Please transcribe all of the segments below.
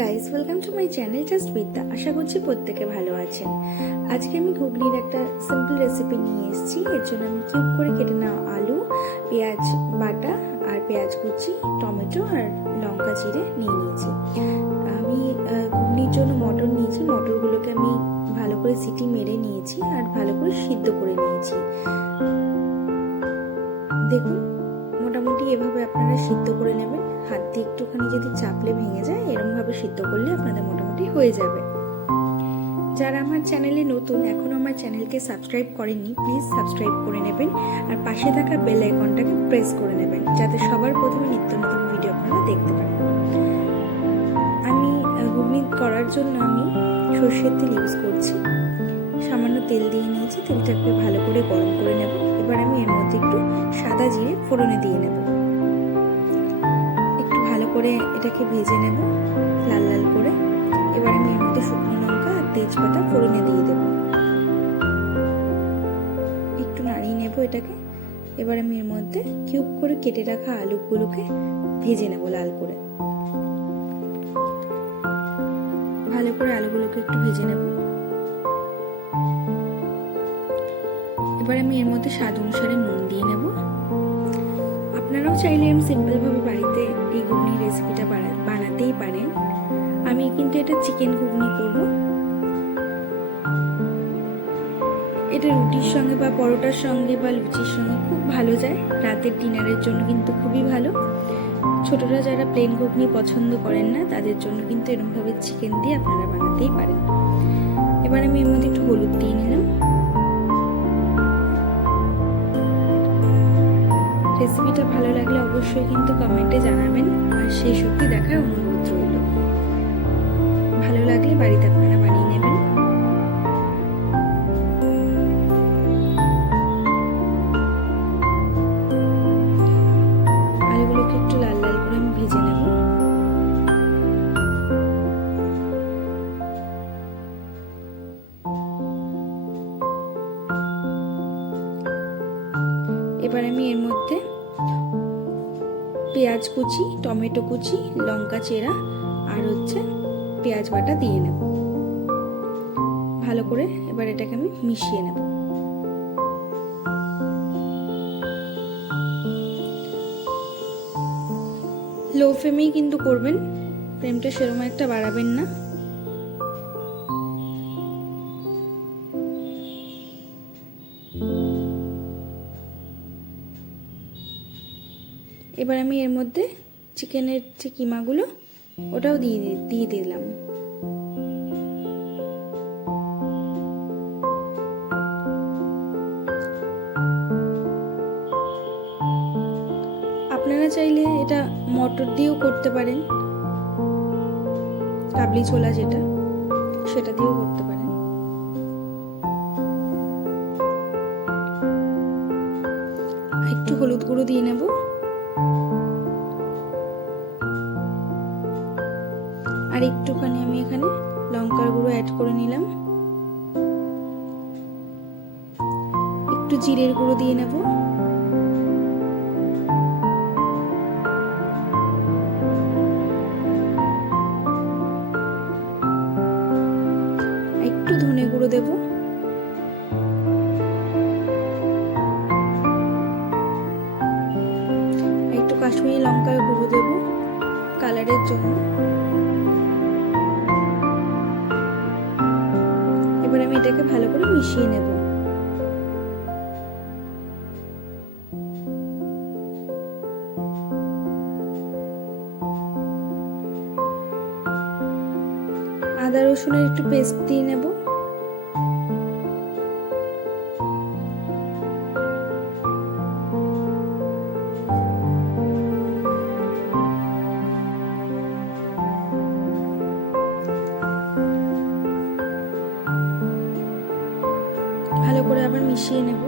Guys, welcome to my channel just বিদ্যা। আশা করছি প্রত্যেকে ভালো আছেন। আজকে আমি ঘুগনির একটা সিম্পল রেসিপি নিয়ে এসেছি। এর জন্য আমি কিউব করে কেটে নেওয়া আলু, পেঁয়াজ বাটা আর পেঁয়াজ কুচি, টমেটো আর লঙ্কা জিরে নিয়ে নিয়েছি। আমি ঘুগনির জন্য মটর নিয়েছি। মটরগুলোকে আমি ভালো করে সিটি মেরে নিয়েছি আর ভালো করে সিদ্ধ করে নিয়েছি। দেখুন, মোটামুটি এভাবে আপনারা সিদ্ধ করে নেবেন। হাত দিয়ে একটুখানি যদি চাপলে ভেঙে যায়, এরকমভাবে সিদ্ধ করলে আপনাদের মোটামুটি হয়ে যাবে। যারা আমার চ্যানেলে নতুন, এখনো আমার চ্যানেলকে সাবস্ক্রাইব করেননি, প্লিজ সাবস্ক্রাইব করে নেবেন আর পাশে থাকা বেল আইকনটাকে প্রেস করে নেবেন, যাতে সবার প্রথমে নিত্য নতুন ভিডিও আপনারা দেখতে পারেন। আমি ঘুগনি করার জন্য আমি সর্ষের তেল ইউজ করছি। সামান্য তেল দিয়ে নিয়েছি, তেলটাকে ভালো করে গরম করে নেব। এবার আমি এর মধ্যে একটু সাদা জিরে ফোড়নে দিয়ে নেব। একটু ভালো করে এটাকে ভেজে নেব লাল লাল করে। এবার আমি এর মধ্যে শুকনো লঙ্কা আর তেজপাতা ফোড়নে দিয়ে দেব। একটু নাড়িয়ে নেব এটাকে। এবার আমি এর মধ্যে কিউব করে কেটে রাখা আলুগুলোকে ভেজে নেব লাল করে। ভালো করে আলুগুলোকে একটু ভেজে নেব। এবার আমি এর মধ্যে স্বাদ অনুসারে নুন দিয়ে নেব। আপনারাও চাইলে আমি সিম্পলভাবে বাড়িতে এই ঘুগনির রেসিপিটা বানাতেই পারেন। আমি কিন্তু এটা চিকেন ঘুগনি করব। এটা রুটির সঙ্গে বা পরোটার সঙ্গে বা লুচির সঙ্গে খুব ভালো যায়। রাতের ডিনারের জন্য কিন্তু খুবই ভালো। ছোটরা যারা প্লেন ঘুগনি পছন্দ করেন না, তাদের জন্য কিন্তু এরকমভাবে চিকেন দিয়ে আপনারা বানাতেই পারেন। এবার আমি এর মধ্যে একটু হলুদ দিয়ে নিলাম। রেসিপিটা ভালো লাগলে অবশ্যই কিন্তু কমেন্টে জানাবেন আর সেই সত্যি দেখার অনুরোধ রইল। ভালো লাগলে বাড়িতে আপনারা বানিয়ে নেবেন। আলুগুলোকে একটু লাল লাল করে আমি ভেজে নেব। এবার আমি এর মধ্যে পেঁয়াজ কুচি, টমেটো কুচি, লঙ্কা চেরা আর পেঁয়াজ বাটা দিয়ে নেব ভালো করে। এবার এটাকে আমি মিশিয়ে নেব। লো ফ্লেমেই কিন্তু করবেন, ফ্লেমটা সেরকম একটা বাড়াবেন না। এবার আমি এর মধ্যে চিকেনের যে কিমাগুলো ওটাও দিয়ে দিলাম। আপনারা চাইলে এটা মটর দিয়েও করতে পারেন, কাবলি ছোলা যেটা, সেটা দিয়েও করতে পারেন। একটু হলুদ গুঁড়ো দিয়ে নেব। আর একটুখানি আমি এখানে লঙ্কার গুঁড়ো অ্যাড করে নিলাম। একটু জিরের গুঁড়ো দিয়ে নেব। একটু ধনে গুঁড়ো দেব। একটু কাশ্মীরি লঙ্কার গুঁড়ো দেব কালারের জন্য। এবার আমি এটাকে ভালো করে মিশিয়ে নেব। আদা রসুনের একটু পেস্ট দিয়ে নেব। ভালো করে আবার মিশিয়ে নেব।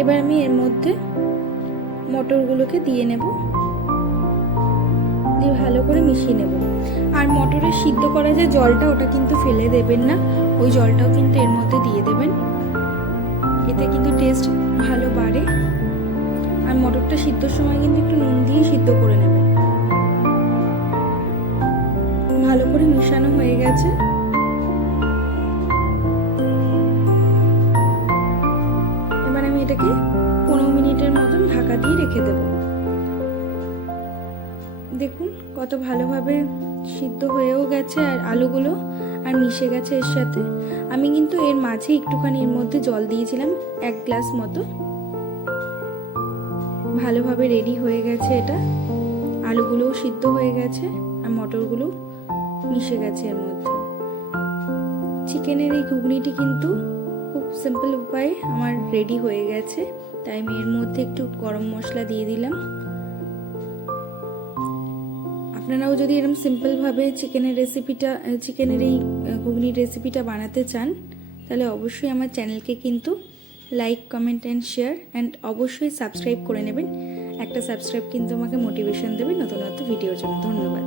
এবার আমি এর মধ্যে মটরগুলোকে দিয়ে নেব, দিয়ে ভালো করে মিশিয়ে নেব। আর মটরের সিদ্ধ করা যে জলটা, ওটা কিন্তু ফেলে দেবেন না, ওই জলটাও কিন্তু এর মধ্যে দিয়ে দেবেন। এতে কিন্তু টেস্ট ভালো বাড়ে। আর মটরটা সিদ্ধর সময় কিন্তু একটু নুন দিয়ে সিদ্ধ করে নেবেন। ভালো করে মিশানো হয়ে গেছে। এবার আমি এটাকে 15 মিনিটের মতন ঢাকা দিয়ে রেখে দেব। দেখুন কত ভালোভাবে সিদ্ধ হয়েও গেছে আর আলুগুলো আর মিশে গেছে এর সাথে। আমি কিন্তু এর মাঝে একটুখানি এর মধ্যে জল দিয়েছিলাম 1 গ্লাস মতো। ভালোভাবে রেডি হয়ে গেছে এটা। আলুগুলোও সিদ্ধ হয়ে গেছে আর মটরগুলো মিশে গেছে এর মধ্যে। চিকেনের এই ঘুগনিটি কিন্তু খুব সিম্পল উপায়ে আমার রেডি হয়ে গেছে। তাই আমি এর মধ্যে একটু গরম মশলা দিয়ে দিলাম। আপনারাও যদি এরকম সিম্পলভাবে চিকেনের এই ঘুগনির রেসিপিটা বানাতে চান তাহলে অবশ্যই আমার চ্যানেলকে কিন্তু like, comment and share and অবশ্যই সাবস্ক্রাইব করে নেবেন। একটা সাবস্ক্রাইব কিন্তু আমাকে মোটিভেশন দেবে নতুন নতুন ভিডিওর জন্য। ধন্যবাদ।